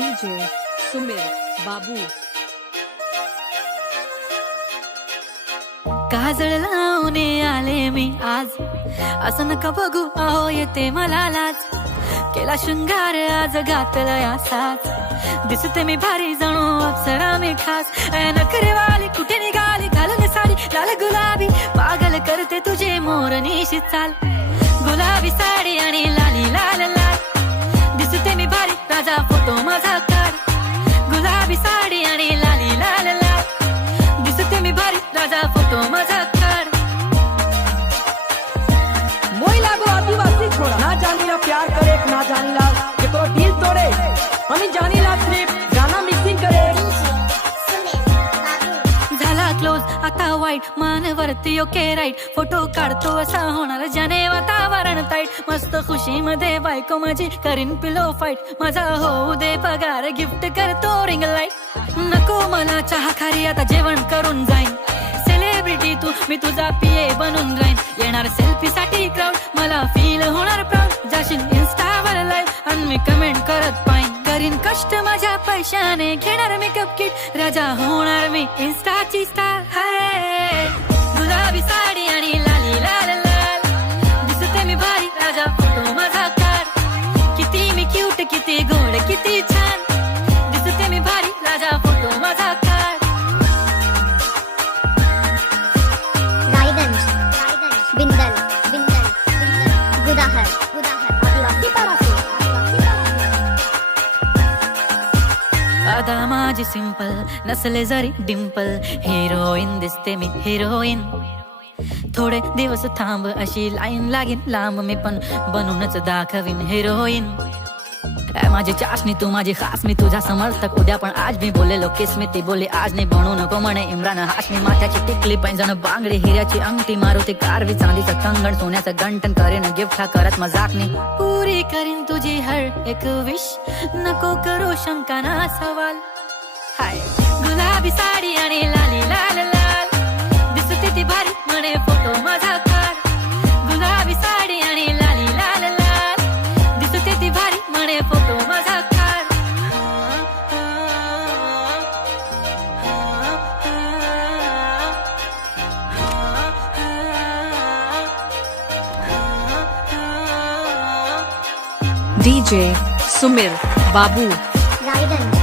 DJ सुमिर बाबू। काजळ लावून आले मी आज, असं नका बघू अहो येते मला लाज। केला शृंगार आज घातला असाच, दिसते मी भारी जणू अप्सरा मी खास। नखरेवाली कुठे निघाली घालून साडी लाल गुलाबी, पागल करते तुझे मोरनीशी चाल। गुलाबी साडी आणि लाली लाल लाल, दिसते मी भारी राजा फोटो माझा काढ। गुलाबी साडी आणि लाली लाल लाल, दिसते मी भारी राजा फोटो माझा काढ। मोई लागो आदिवासी छोड़ा, ना जानीला प्यार करे ना जानीला केकरो दिल तोड़े। हमें जानीला सिर्फ गाना मिक्सिंग करे। झाला क्लोज आता वाईट, मान वरती ओके राईट। फोटो काढतो असा होणार ज्याने वातावरण ताईट। मस्त खुशी मध्ये बायको माझी करीन पिलो फाईट। माझा होऊ दे पगार गिफ्ट करतो रिंग लाईट। नको मला चहा खारी आता जेवण करून जाईन। सेलिब्रिटी तू मी तुझा पीए बनून राहीन। येणार सेल्फी साठी क्राऊड, मला फील होणार प्राऊड। जाशील इन्स्टावर लाईव्ह आणि मी कमेंट करत पाईन। करीन कष्ट माझ्या पैशाने, घेणार मेकअप किट, राजा होणार मी इन्स्टाची स्टार। हाय गुलाबी साडी आणि लाली लाल लाल, दिसते मी भारी राजा फोटो माझा काढ। किती मी क्यूट किती गोड किती छान, दिसते मी भारी राजा फोटो माझा काढ। बिंदल बिंदल गुदाहर आदिवासी पारासे। आता माझी सिंपल नसले जरी डिंपल, हिरोईन दिसते मी हिरोईन। थोडे दिवस थांब अशी लाईन लागेल लांब, मी पण बनूनच दाखवीन हिरोईन। माझी चाशनी तू माझी खास, मी तुझा समर्थक उद्या पण आज मी बोलेलो किस मी ती बोली आज नाही। बनू नको म्हणे इम्रान हाशमी, माथ्याची टिकली पैंजण बांगडी हिऱ्याची अंगठी, मारुती कारवी चांदीचं कंगण सोन्याचं गंटन, करेन गिफ्ट हा करत मजाकनी। पुरी करीन तुझी हर एक विश, नको करू शंका ना सवाल। हाय गुलाबी साडी आणि लाली लाल लाल, दिसते ती भारी म्हणे फोटो माझा काढ। गुलाबी साडी आणि लाली लाल लाल, दिसते ती भारी म्हणे फोटो माझा काढ। डीजे सुमिर बाबू। रायगंज